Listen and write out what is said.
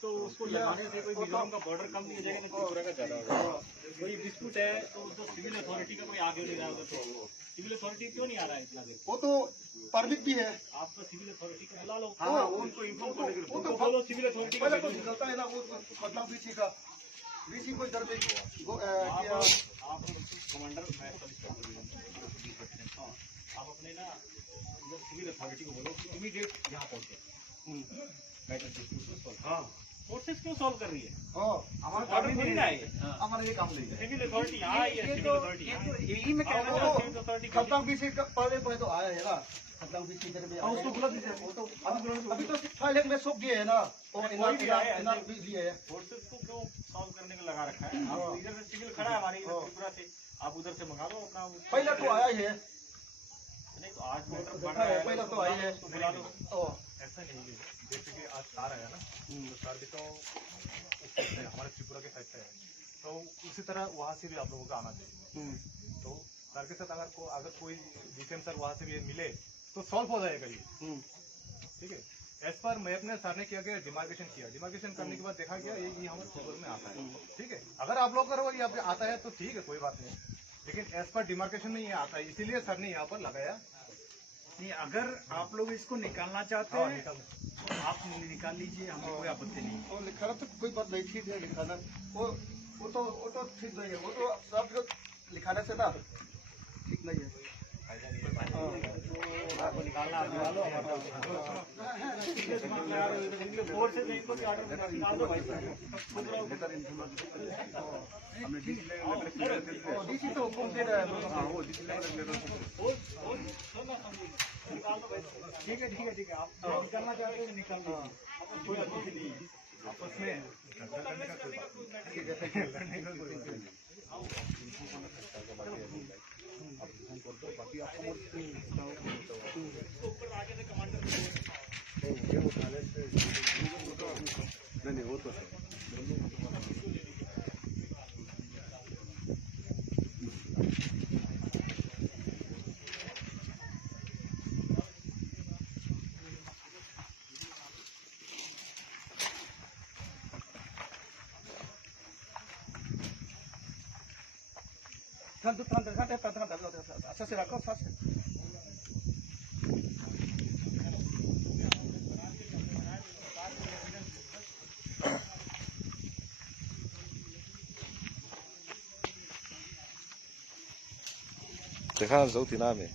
तो उसको लगाने से कोई मिजोरम का बॉर्डर कम नहीं हो जाएगा, त्रिपुरा का ज्यादा हो जाएगा। कोई डिस्प्यूट है तो सिविल अथॉरिटी का कोई आगे नहीं जाएगा, तो सिविल अथॉरिटी क्यों नहीं आ रहा है इतना देर? वो तो परमिट भी है, आपका सिविल अथॉरिटी को बुला लो। हाँ उनको इन्फॉर्म करने के लिए वो तो बोलो सिविल अथॉरिटी पहले तो निकलता है ना वो मतलब बीसी का बीसी को इधर में आप कमांडर मैं आप अपने ना सिविल अथॉरिटी को बोलो इमीडिएट यहाँ पहुँचे मैटर डिस्प्यूट को सॉल्व। हाँ कोर्सेस क्यों सॉल्व कर रही है? हमारा काम नहीं ना है, हमारा ये काम नहीं है। सिविल अथॉरिटी यहाँ आई है, सिविल अथॉरिटी यही में कहना सिविल अथॉरिटी खतम बीसी पहले तो आया है ना, खतम बीसी इधर में उसको बुला दीजिए। वो तो अभी तो फाइलिंग में सूख गए है ना, और इनार भी लिए है। फोर्सेस को क्यों सॉल्व करने का लगा रखा है? आप इधर से सिविल खड़ा है हमारे इधर त्रिपुरा से, आप उधर से मंगा लो अपना। पहले तो आया ही है, नहीं तो आज पहले तो आई है, बुला लो। ऐसा नहीं है, जैसे कि आज तार आया ना, तो तार भी तो हमारे त्रिपुरा के साइड से है, तो उसी तरह वहाँ से भी आप लोगों का आना चाहिए। तो तार के साथ अगर कोई डिफेंसर वहाँ से भी मिले तो सॉल्व हो जाएगा ये, ठीक है। एज पर मैप ने सर ने किया गया डिमार्केशन किया, डिमार्केशन करने के बाद देखा गया ये हमारे त्रिपुरा में आता है, ठीक है। अगर आप लोग करोगे यहाँ पे आता है तो ठीक है, कोई बात नहीं, लेकिन एज पर डिमार्केशन में ये आता है, इसीलिए सर ने यहाँ पर लगाया। नहीं, अगर आप लोग इसको निकालना चाहते हैं तो आप निकाल लीजिए, हमें कोई आपत्ति नहीं। और लिखाना तो कोई बात नहीं, ठीक है लिखाना, वो तो ठीक नहीं है, वो तो सब लिखाने से ना ठीक नहीं है। आपको निकालना निकाल लो, फोर्सेस इनको निकाल दो भाई। हमने डीसी तो हुकुम दे रहा है, हाँ वो डीसी ठीक है ठीक है ठीक है, आप निकालना चाहते हैं निकाल लीजिए, कोई आपत्ति नहीं है। आपस में बाकी आपको नहीं वो तो अच्छा से रखो first. Te gaan zo die naam in.